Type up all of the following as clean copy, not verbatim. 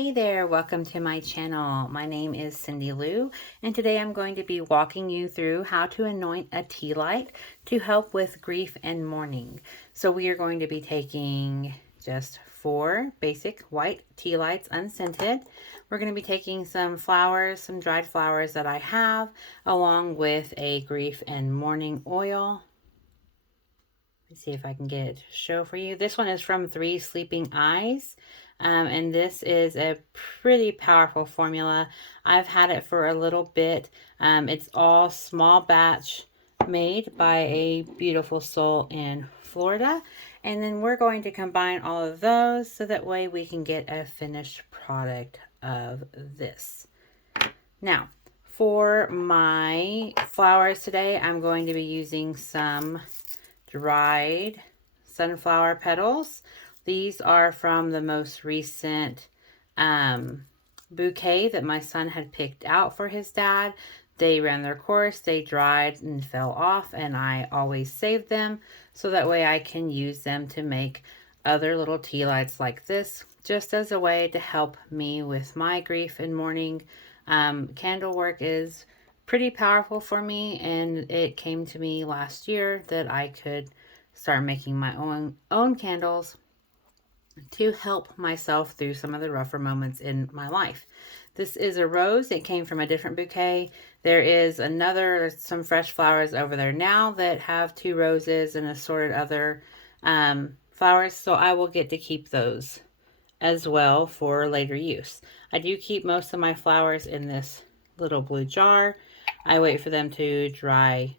Hey there, welcome to my channel. My name is Cindy Lou, and today I'm going to be walking you through how to anoint a tea light to help with grief and mourning. So we are going to be taking just 4 basic white tea lights, unscented. We're going to be taking some flowers, some dried flowers that I have, along with a grief and mourning oil. Let's see if I can get it to show for you. This one is from Three Sleeping Eyes. And this is a pretty powerful formula. I've had it for a little bit. It's all small batch made by a beautiful soul in Florida. And then we're going to combine all of those so that way we can get a finished product of this. Now, for my flowers today, I'm going to be using some dried sunflower petals. These are from the most recent bouquet that my son had picked out for his dad. They ran their course, they dried and fell off, and I always save them so that way I can use them to make other little tea lights like this, just as a way to help me with my grief and mourning. Candle work is pretty powerful for me, and it came to me last year that I could start making my own candles to help myself through some of the rougher moments in my life. This is a rose. It came from a different bouquet. There is some fresh flowers over there now that have 2 roses and assorted other flowers, so I will get to keep those as well for later use. I do keep most of my flowers in this little blue jar. I wait for them to dry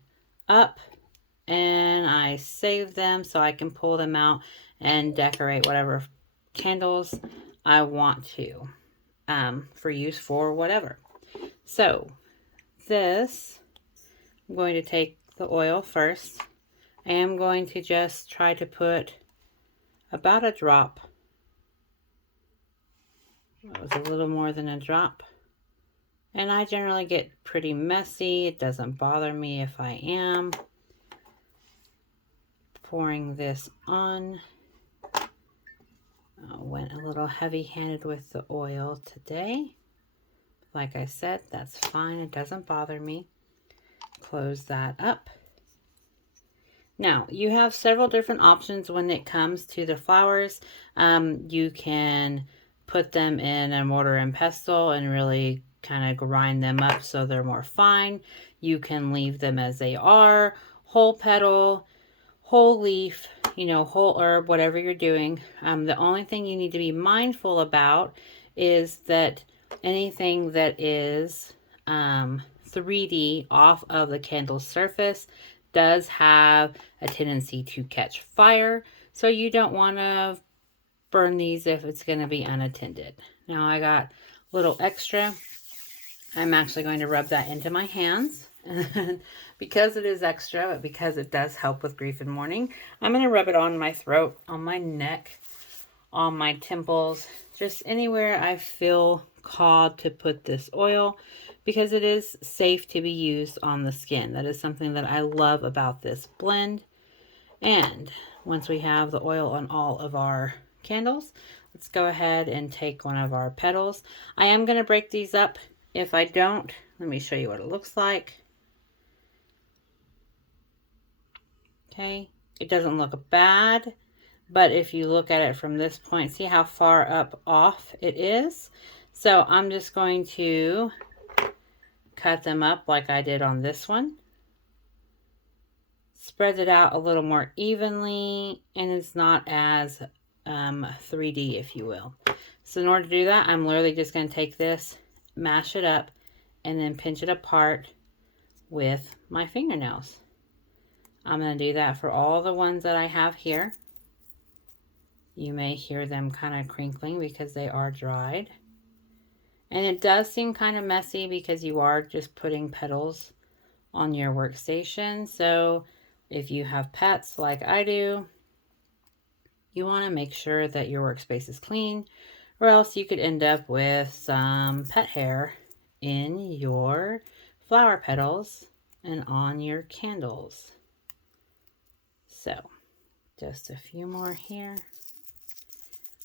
up and I save them so I can pull them out and decorate whatever candles I want to for use for whatever. So this, I'm going to take the oil first. I am going to just try to put about a drop. That was a little more than a drop. And I generally get pretty messy. It doesn't bother me if I am pouring this on. I went a little heavy-handed with the oil today. Like I said, that's fine. It doesn't bother me. Close that up. Now, you have several different options when it comes to the flowers. You can put them in a mortar and pestle and really kind of grind them up so they're more fine. You can leave them as they are, whole petal, whole leaf, whole herb, whatever you're doing. The only thing you need to be mindful about is that anything that is 3D off of the candle's surface does have a tendency to catch fire. So you don't want to burn these if it's going to be unattended. Now I got a little extra. I'm actually going to rub that into my hands. Because it is extra, but because it does help with grief and mourning, I'm going to rub it on my throat, on my neck, on my temples, just anywhere I feel called to put this oil, because it is safe to be used on the skin. That is something that I love about this blend. And once we have the oil on all of our candles, let's go ahead and take one of our petals. I am going to break these up. If I don't, let me show you what it looks like. Okay, it doesn't look bad, but if you look at it from this point, see how far up off it is? So I'm just going to cut them up like I did on this one. Spread it out a little more evenly, and it's not as 3D, if you will. So in order to do that, I'm literally just going to take this, mash it up, and then pinch it apart with my fingernails. I'm going to do that for all the ones that I have here. You may hear them kind of crinkling because they are dried. And it does seem kind of messy because you are just putting petals on your workstation. So if you have pets like I do, you want to make sure that your workspace is clean, or else you could end up with some pet hair in your flower petals and on your candles. So just a few more here.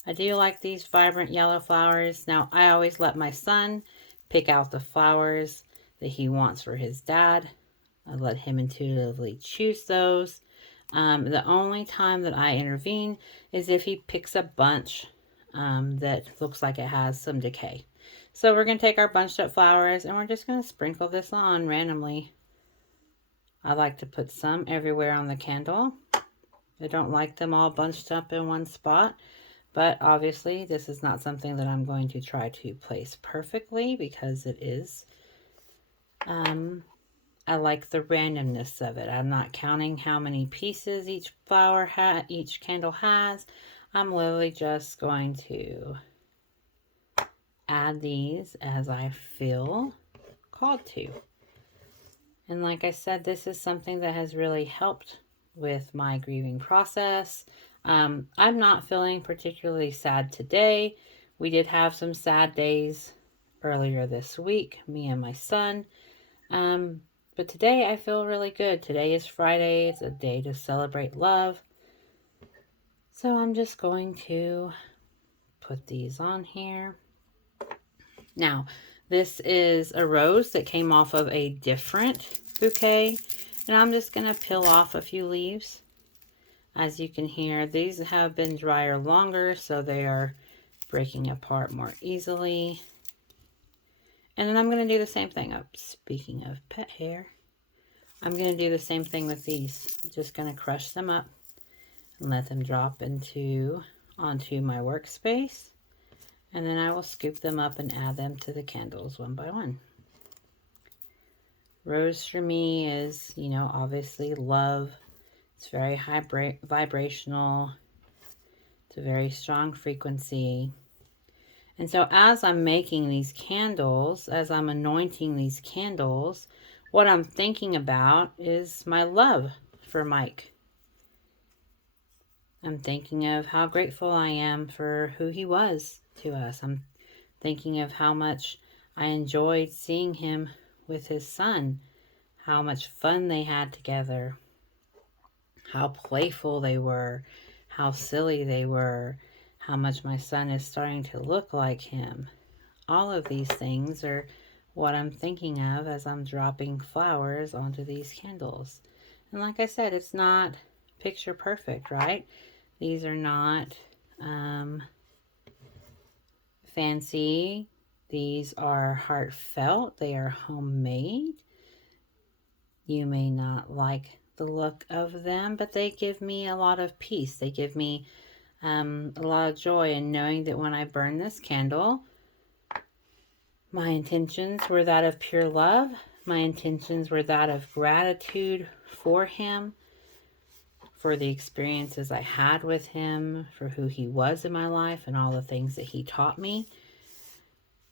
I do like these vibrant yellow flowers. Now, I always let my son pick out the flowers that he wants for his dad. I let him intuitively choose those. The only time that I intervene is if he picks a bunch that looks like it has some decay. So we're going to take our bunched up flowers and we're just going to sprinkle this on randomly. I like to put some everywhere on the candle. I don't like them all bunched up in one spot, but obviously this is not something that I'm going to try to place perfectly because it is, I like the randomness of it. I'm not counting how many pieces each each candle has. I'm literally just going to add these as I feel called to. And like I said, this is something that has really helped with my grieving process. I'm not feeling particularly sad today. We did have some sad days earlier this week, me and my son. But today I feel really good. Today is Friday. It's a day to celebrate love. So I'm just going to put these on here. Now, this is a rose that came off of a different bouquet, and I'm just going to peel off a few leaves. As you can hear, these have been drier longer, so they are breaking apart more easily. And then I'm going to do the same thing. Speaking of pet hair, I'm going to do the same thing with these. I'm just going to crush them up and let them drop onto my workspace. And then I will scoop them up and add them to the candles one by one. Rose for me is, you know, obviously love. It's very high vibrational. It's a very strong frequency. And so as I'm making these candles, as I'm anointing these candles, what I'm thinking about is my love for Mike. I'm thinking of how grateful I am for who he was to us. I'm thinking of how much I enjoyed seeing him with his son, how much fun they had together, how playful they were, how silly they were, how much my son is starting to look like him. All of these things are what I'm thinking of as I'm dropping flowers onto these candles. And like I said, it's not picture perfect, right? These are not fancy. These are heartfelt. They are homemade. You may not like the look of them, but they give me a lot of peace. They give me a lot of joy in knowing that when I burn this candle, my intentions were that of pure love. My intentions were that of gratitude for him, for the experiences I had with him, for who he was in my life and all the things that he taught me.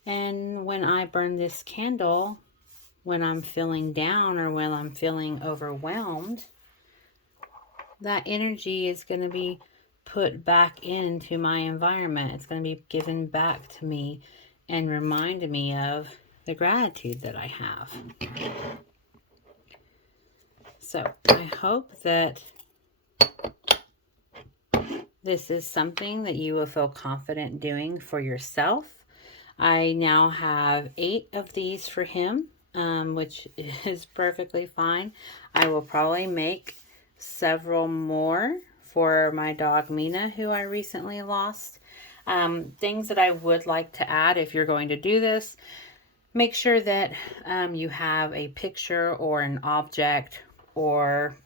And when I burn this candle, when I'm feeling down or when I'm feeling overwhelmed, that energy is going to be put back into my environment. It's going to be given back to me and remind me of the gratitude that I have. So I hope that this is something that you will feel confident doing for yourself. I now have 8 of these for him, which is perfectly fine. I will probably make several more for my dog Mina, who I recently lost. Things that I would like to add if you're going to do this, make sure that you have a picture or an object or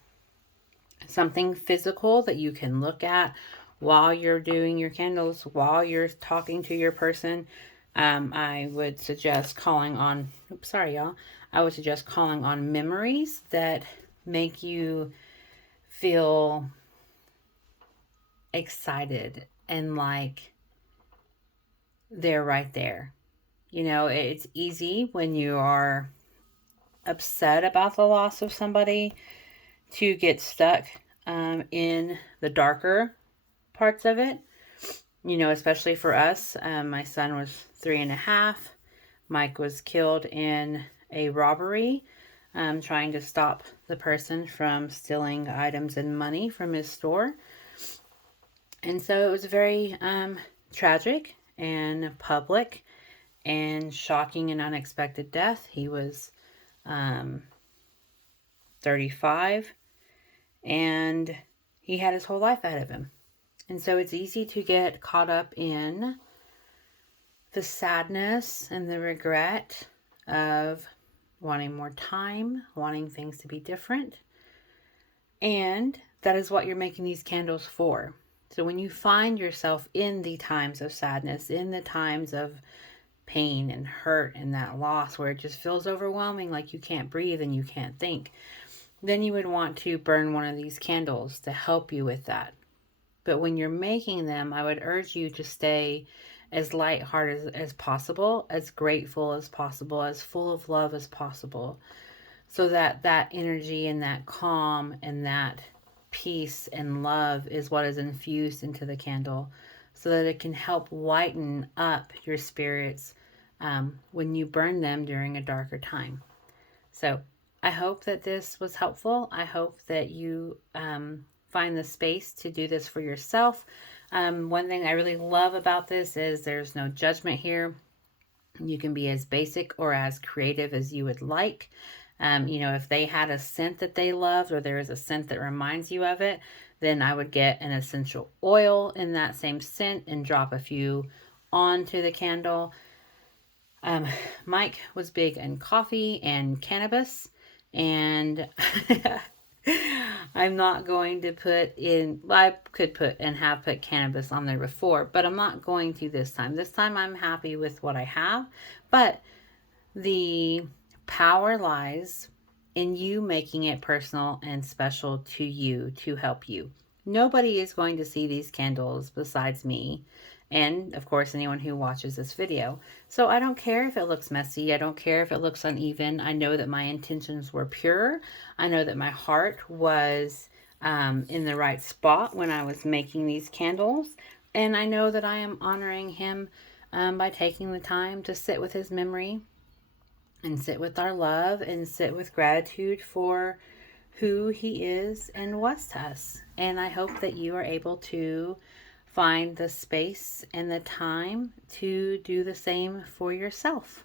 something physical that you can look at while you're doing your candles, while you're talking to your person. I would suggest calling on, I would suggest calling on memories that make you feel excited and like they're right there. You know, it's easy when you are upset about the loss of somebody to get stuck in the darker parts of it. You know, especially for us, my son was 3.5. Mike was killed in a robbery, trying to stop the person from stealing items and money from his store. And so it was very tragic and public and shocking and unexpected death. He was 35, and he had his whole life ahead of him. And so it's easy to get caught up in the sadness and the regret of wanting more time, wanting things to be different. And that is what you're making these candles for. So when you find yourself in the times of sadness, in the times of pain and hurt and that loss where it just feels overwhelming, like you can't breathe and you can't think, then you would want to burn one of these candles to help you with that. But when you're making them, I would urge you to stay as lighthearted as possible, as grateful as possible, as full of love as possible, so that that energy and that calm and that peace and love is what is infused into the candle, so that it can help lighten up your spirits when you burn them during a darker time. So I hope that this was helpful. I hope that you find the space to do this for yourself. One thing I really love about this is there's no judgment here. You can be as basic or as creative as you would like. If they had a scent that they loved, or there is a scent that reminds you of it, then I would get an essential oil in that same scent and drop a few onto the candle. Mike was big in coffee and cannabis, and I'm not going to put in, I could put and have put cannabis on there before, but I'm not going to this time. This time I'm happy with what I have, but the power lies in you making it personal and special to you, to help you. Nobody is going to see these candles besides me, and of course anyone who watches this video. So I don't care if it looks messy. I don't care if it looks uneven. I know that my intentions were pure. I know that my heart was in the right spot when I was making these candles. And I know that I am honoring him by taking the time to sit with his memory and sit with our love and sit with gratitude for who he is and was to us. And I hope that you are able to find the space and the time to do the same for yourself.